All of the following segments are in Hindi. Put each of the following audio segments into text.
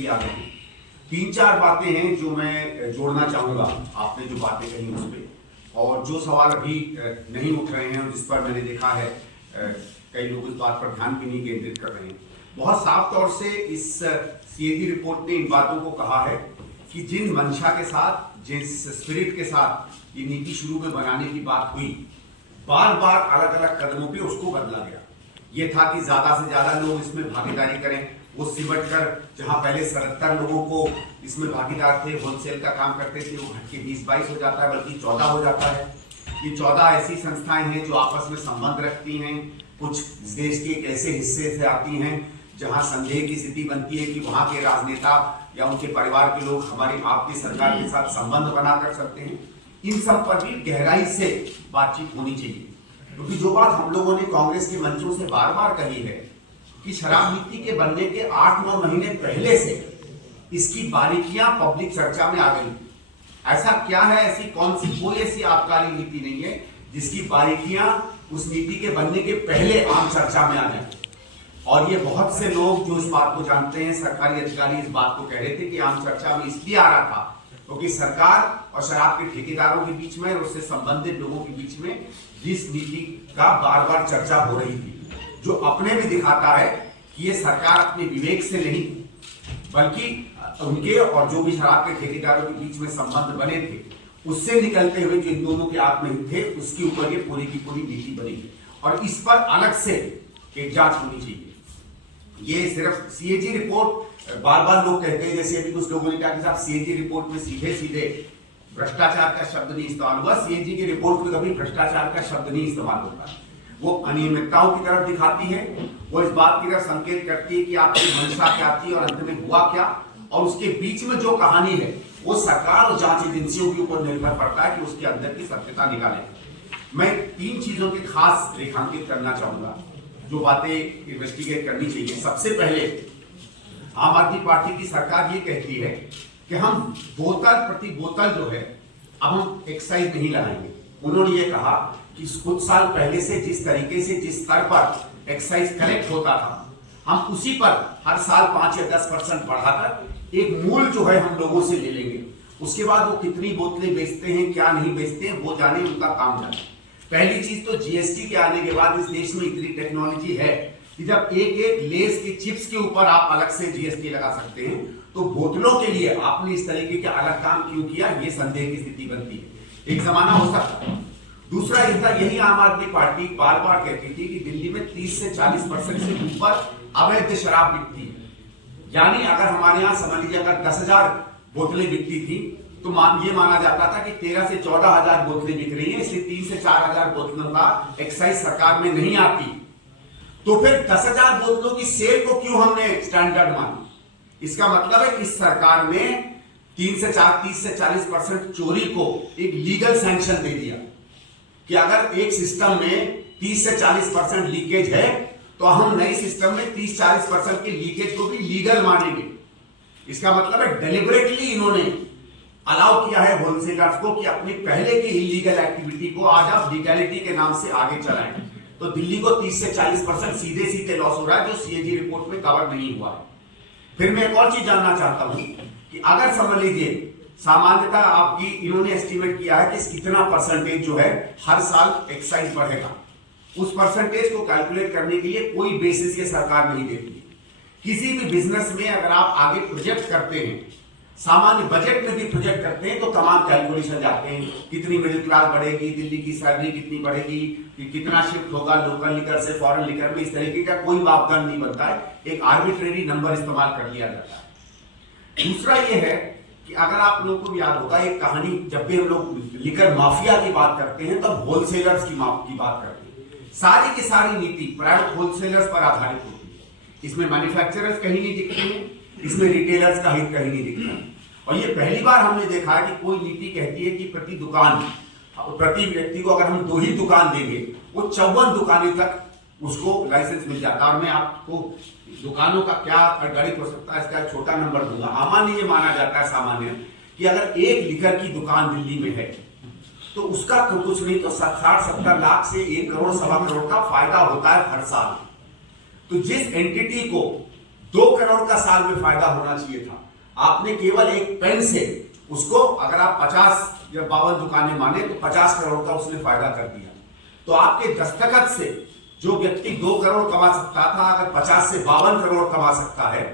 भी आ गए हैं। 3-4 बातें हैं जो मैं जोड़ना चाहूंगा आपने जो बातें कही उस पर, और जो सवाल अभी नहीं उठ रहे हैं जिस पर मैंने देखा है कई लोग इस बात पर ध्यान भी नहीं केंद्रित कर रहे हैं। बहुत साफ तौर से इस सीएजी रिपोर्ट ने इन बातों को कहा है कि जिन मंशा के साथ, जिस स्पिरिट के साथ ये नीति शुरू में बनाने की बात हुई, बार बार अलग अलग कदमों पे उसको बदला गया। ये था कि ज्यादा से ज्यादा लोग इसमें भागीदारी करें, वो सिमट कर जहां पहले 77 लोगों को इसमें भागीदार थे, होलसेल का काम करते थे, वो घट के 20-22 हो जाता है, बल्कि 14 हो जाता है। ये 14 ऐसी संस्थाएं हैं जो आपस में संबंध रखती हैं, कुछ देश के एक ऐसे हिस्से से आती हैं जहां संदेह की स्थिति बनती है कि वहां के राजनेता या उनके परिवार के लोग हमारी आपकी सरकार के साथ संबंध बना कर सकते हैं। इन सब पर भी गहराई से बातचीत होनी चाहिए, क्योंकि जो बात हम लोगों ने कांग्रेस के मंचों से बार बार कही है कि शराब नीति के बनने के 8-9 महीने पहले से इसकी बारीकियां पब्लिक चर्चा में आ गई। ऐसा क्या है, ऐसी कौन सी कोई ऐसी आबकारी नीति नहीं है जिसकी बारीकियां उस नीति के बनने के पहले आम चर्चा में आ जाए। और ये बहुत से लोग जो इस बात को जानते हैं, सरकारी अधिकारी इस बात को कह रहे थे कि आम चर्चा में इसलिए आ रहा था क्योंकि सरकार और शराब के ठेकेदारों के बीच में और उससे संबंधित लोगों के बीच में जिस नीति का बार बार चर्चा हो रही थी, जो अपने में दिखाता है कि ये सरकार अपने विवेक से नहीं बल्कि उनके और जो भी शराब के ठेकेदारों के बीच में संबंध बने थे उससे निकलते हुए जो इन दोनों के आत्महित थे उसके ऊपर ये पूरी की पूरी नीति बनी, और इस पर अलग से एक जांच होनी चाहिए। ये सिर्फ सीएजी रिपोर्ट, बार बार लोग कहते हैं, जैसे अभी कुछ लोगों ने कहा कि साहब सीएजी रिपोर्ट में सीधे सीधे भ्रष्टाचार का शब्द नहीं इस्तेमाल हुआ। सीएजी की रिपोर्ट में कभी भ्रष्टाचार का शब्द नहीं इस्तेमाल होता। वो अनियमितताओं की तरफ दिखाती है, वो इस बात की तरफ संकेत करती है कि आपकी मंशा क्या थी और अंत में हुआ क्या, और उसके बीच में जो कहानी है वो सरकार और जांच एजेंसियों के ऊपर निर्भर पड़ता है कि उसके अंदर की सत्यता निकाले। मैं 3 चीजों की खास रेखांकित करना चाहूंगा जो बातें इन्वेस्टिगेट करनी चाहिए। सबसे पहले आम आदमी पार्टी की सरकार ये कहती है कि हम बोतल प्रति बोतल जो है अब हम एक्साइज नहीं लगाएंगे। उन्होंने ये कहा कि कुछ साल पहले से जिस तरीके से जिस स्तर पर एक्साइज कलेक्ट होता था हम उसी पर हर साल 5 या 10% बढ़ाकर एक मूल जो है हम लोगों से ले लेंगे। उसके बाद वो कितनी बोतलें बेचते हैं, क्या नहीं बेचते हैं, वो जाने, उनका काम जाने। पहली चीज तो जीएसटी के आने के बाद इस देश में इतनी टेक्नोलॉजी है कि जब एक लेस के चिप्स के ऊपर आप अलग से जीएसटी लगा सकते हैं, तो बोतलों के लिए आपने इस तरीके के अलग काम क्यों किया, ये संदेह की स्थिति बनती है। एक जमाना हो सकता है। दूसरा ये था, यही आम आदमी पार्टी बार बार कहती थी कि दिल्ली में 30 से 40% से ऊपर अवैध शराब बिकती है। यानी अगर हमारे यहाँ समझ लीजिए अगर 10,000 बोतलें बिकती थी तो ये माना जाता था कि 13 से 14,000 बोतलें बिक रही हैं, इसलिए 3 से 4,000 बोतलों का एक्साइज सरकार में नहीं आती। तो फिर 10,000 बोतलों की सेल को क्यों हमने स्टैंडर्ड माना? इसका मतलब है इस सरकार ने 30 से 40% चोरी को एक लीगल सैंक्शन दे दिया कि अगर एक सिस्टम में 30 से 40% लीकेज है तो हम नए सिस्टम में 30-40% के लीकेज को भी लीगल मानेंगे। इसका मतलब है डेलिबरेटली इन्होंने अलाउ किया है होलसेलर्स को कि अपनी पहले की इलीगल एक्टिविटी को आज आप लीगैलिटी के नाम से आगे चलाएं। तो दिल्ली को 30 से 40% सीधे सीधे लॉस हो रहा है जो सीएजी रिपोर्ट में कवर नहीं हुआ है। फिर मैं एक और चीज जानना चाहता हूं कि अगर समझ लीजिए सामान्यतः आपकी इन्होंने एस्टिमेट किया है कि कितना परसेंटेज जो है हर साल एक्साइज बढ़ेगा, उस परसेंटेज को कैलकुलेट करने के लिए कोई बेसिस ये सरकार नहीं देती। किसी भी बिजनेस में अगर आप आगे प्रोजेक्ट करते हैं, सामान्य बजट में भी प्रोजेक्ट करते हैं, तो तमाम कैलकुलेशन जाते हैं, कितनी मिडिल क्लास बढ़ेगी, दिल्ली की सैलरी कितनी बढ़ेगी, कितना शिफ्ट होगा लोकल लिकर से फॉरेन लिकर में, इस तरीके का कोई मापदंड नहीं बनता है, एक आर्बिट्रेरी नंबर इस्तेमाल कर लिया जाता है। दूसरा ये है कि अगर आप लोगों को याद होगा एक कहानी, जब भी हम लोग लिकर माफिया की बात करते हैं तब होलसेलर्स की बात करते हैं। सारी की सारी नीति प्राइवेट होलसेलर्स पर आधारित होती है। इसमें मैन्युफैक्चरर्स कहीं नहीं दिखते हैं, इसमें रिटेलर्स का हित कहीं नहीं दिखता है। और ये पहली बार हमने देखा है कि कोई नीति कहती है कि प्रति दुकान, प्रति व्यक्ति को अगर हम 2 ही दुकान देंगे, वो 54 दुकानें तक उसको लाइसेंस मिल जाता है। और मैं आपको दुकानों का क्या गणित हो सकता है इसका एक छोटा नंबर दूंगा। सामान्य ये माना जाता है सामान्य कि अगर एक लीकर की दुकान दिल्ली में है तो उसका कुछ नहीं तो 60-70 लाख से 1 करोड़ 1.25 करोड़ का फायदा होता है हर साल। तो जिस एंटिटी को 2 करोड़ का साल में फायदा होना चाहिए था। आपने केवल एक पेन से उसको, अगर आप 50 या 52 दुकानें माने तो 50 करोड़ का उसने फायदा कर दिया। तो आपके दस्तखत से जो व्यक्ति 2 करोड़ कमा सकता था, अगर 50 से 52 करोड़ कमा सकता है,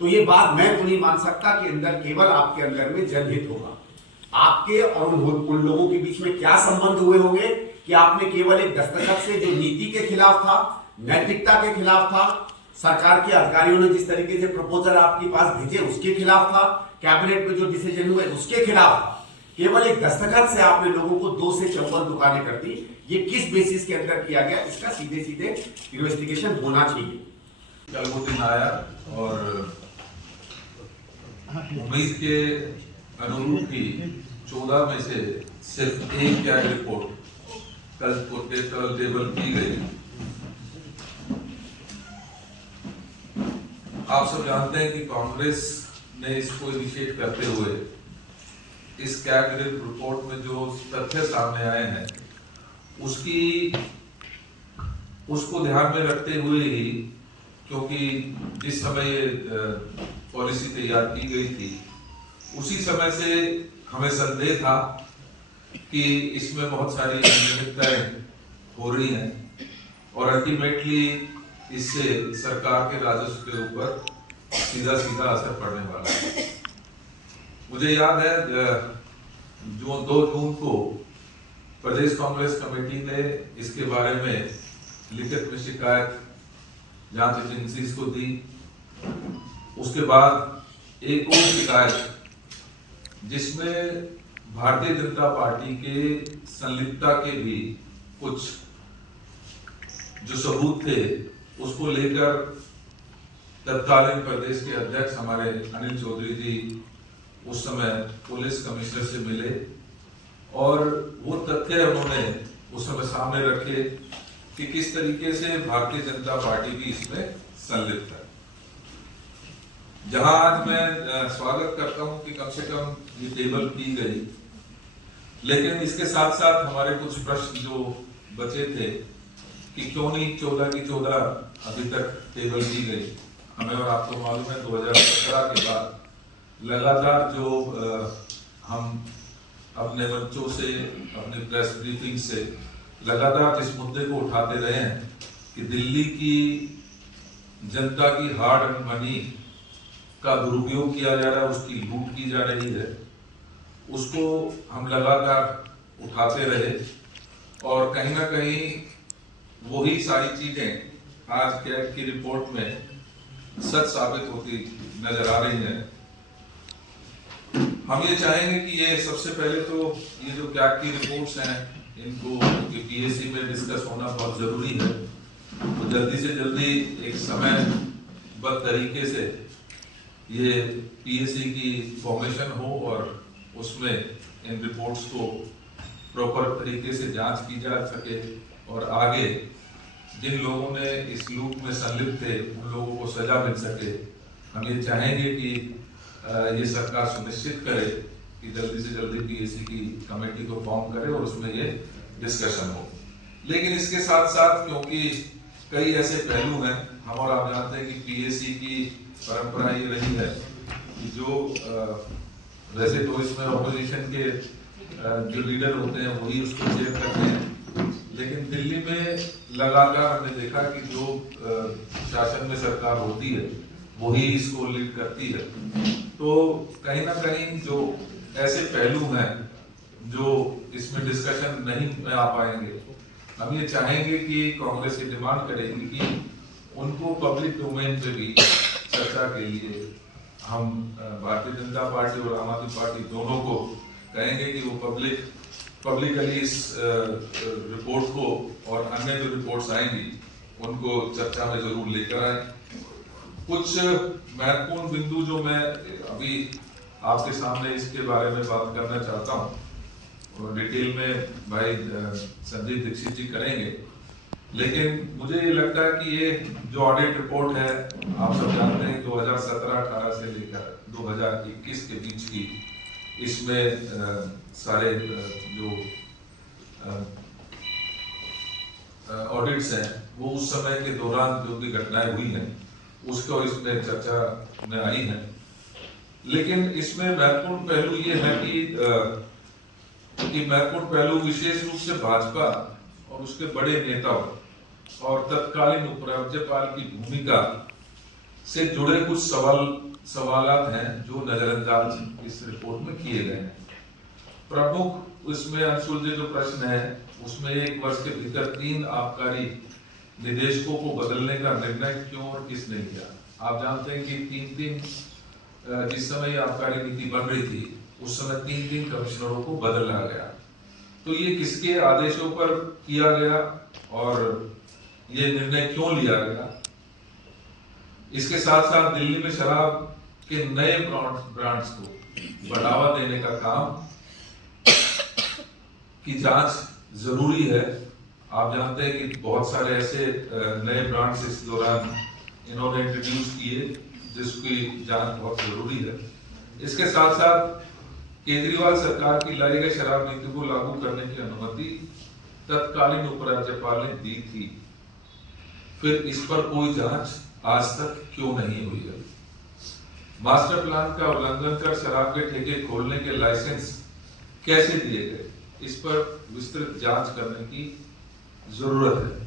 तो ये बात मैं तो नहीं मान सकता कि अंदर केवल आपके अंदर में जनहित होगा। आपके और उन लोगों के बीच में क्या संबंध हुए होंगे कि आपने केवल एक दस्तखत से, जो नीति के खिलाफ था, नैतिकता के खिलाफ था, सरकार के अधिकारियों ने जिस तरीके से प्रपोजल आपके पास भेजे उसके खिलाफ था, कैबिनेट में जो डिसीजन हुए उसके खिलाफ था, केवल एक दस्तखत से आपने लोगों को 2 से 54 दुकानें कर दी। ये किस बेसिस के अंदर किया गया, इसका सीधे सीधे इन्वेस्टिगेशन होना चाहिए। कल वो दिन आया और उम्मीद के अनुरूप ही 14 में से सिर्फ एक कैग रिपोर्ट कल टेबल की गई। आप सब जानते हैं कि कांग्रेस ने इसको इनिशिएट करते हुए इस कैग रिपोर्ट में जो तथ्य सामने आए हैं उसको ध्यान में रखते हुए ही, क्योंकि जिस समय पॉलिसी तैयार की गई थी उसी समय से हमें संदेह था कि इसमें बहुत सारी अनियमितताएं हो रही हैं और अल्टीमेटली इससे सरकार के राजस्व के ऊपर सीधा सीधा असर पड़ने वाला है। मुझे याद है जो 2 जून को प्रदेश कांग्रेस कमेटी ने इसके बारे में लिखित में शिकायत जांच एजेंसीज को दी। उसके बाद एक और शिकायत जिसमें भारतीय जनता पार्टी के संलिप्तता के भी कुछ जो सबूत थे उसको लेकर तत्कालीन प्रदेश के अध्यक्ष हमारे अनिल चौधरी जी उस समय पुलिस कमिश्नर से मिले और वो तथ्य उन्होंने उस समय सामने रखे कि किस तरीके से भारतीय जनता पार्टी भी इसमें संलिप्त है। जहां आज मैं स्वागत करता हूं कि कम से कम ये टेबल की गई, लेकिन इसके साथ साथ हमारे कुछ प्रश्न जो बचे थे कि क्यों नहीं 14 की 14 अभी तक टेबल की गई। हमें और आपको मालूम है 2017 के बाद लगातार जो हम अपने मंचों से, अपने प्रेस ब्रीफिंग से लगातार इस मुद्दे को उठाते रहे हैं कि दिल्ली की जनता की हार्ड अर्न मनी का दुरुपयोग किया जा रहा है, उसकी लूट की जा रही है, उसको हम लगातार उठाते रहे और कहीं ना कहीं वही सारी चीजें आज कैग की रिपोर्ट में सच साबित होती नजर आ रही हैं। हम ये चाहेंगे कि ये सबसे पहले तो ये जो कैग की रिपोर्ट्स हैं इनको पीएसी में डिस्कस होना बहुत जरूरी है, तो जल्दी से जल्दी एक समयबद्ध तरीके से ये पीएसी की फॉर्मेशन हो और उसमें इन रिपोर्ट्स को प्रॉपर तरीके से जांच की जा सके और आगे जिन लोगों ने इस लूट में संलिप्त थे उन लोगों को सजा मिल सके। हम ये चाहेंगे कि ये सरकार सुनिश्चित करे कि जल्दी से जल्दी पीएसी की कमेटी को फॉर्म करे और उसमें ये डिस्कशन हो। लेकिन इसके साथ साथ क्योंकि कई ऐसे पहलू हैं, हम और आप जानते हैं कि पीएसी की परंपरा ये रही है कि जो वैसे तो इसमें ऑपोजिशन के जो लीडर होते हैं वही उसको चेयर करते हैं, लेकिन दिल्ली में लगातार हमने देखा कि जो शासन में सरकार होती है वही इसको लीड करती है। तो कहीं ना कहीं जो ऐसे पहलू हैं जो इसमें डिस्कशन नहीं में आ पाएंगे, हम ये चाहेंगे कि कांग्रेस ये डिमांड करेगी कि उनको पब्लिक डोमेन पे भी चर्चा के लिए हम भारतीय जनता पार्टी और आम आदमी पार्टी दोनों को कहेंगे कि वो पब्लिकली इस रिपोर्ट को और अन्य जो रिपोर्ट्स आएंगी उनको चर्चा में जरूर लेकर आए। कुछ महत्वपूर्ण बिंदु जो मैं अभी आपके सामने इसके बारे में बात करना चाहता हूँ और डिटेल में भाई संजय दीक्षित जी करेंगे, लेकिन मुझे ये लगता है कि ये जो ऑडिट रिपोर्ट है, आप सब जानते हैं 2017-18 से लेकर 2021 के बीच की, इसमें सारे जो ऑडिट्स हैं वो उस समय के दौरान जो भी घटनाएं हुई हैं उसको इसमें चर्चा में आई है। लेकिन इसमें महत्वपूर्ण पहलू ये है कि महत्वपूर्ण पहलू विशेष रूप से भाजपा और उसके बड़े नेताओं और तत्कालीन उपराज्यपाल की भूमिका से जुड़े कुछ सवालात हैं जो नजरअंदाज इस रिपोर्ट में किए गए हैं। प्रमुख उसमें अनसुलझे जो प्रश्न है उसमें 1 वर्ष के भीतर 3 आबकारी निदेशकों को बदलने का निर्णय क्यों और किसने लिया। आप जानते हैं कि 3 जिस समय आबकारी नीति बन रही थी उस समय 3 कमिश्नरों को बदला गया। तो ये किसके आदेशों पर किया गया और ये निर्णय क्यों लिया गया। इसके साथ साथ दिल्ली में शराब के नए ब्रांड्स को बढ़ावा देने का काम की जांच जरूरी है। आप जानते हैं कि बहुत सारे ऐसे नए ब्रांड्स इस दौरान इन्होंने इंट्रोड्यूस किए जिसकी जांच बहुत जरूरी है। इसके साथ साथ केजरीवाल सरकार की लाई गई शराब नीति को लागू करने की अनुमति तत्कालीन उपराज्यपाल ने दी थी, फिर इस पर कोई जांच आज तक क्यों नहीं हुई है। मास्टर प्लान का उल्लंघन कर शराब के ठेके खोलने के लाइसेंस कैसे दिए गए, इस पर विस्तृत जांच करने की जरूरत है।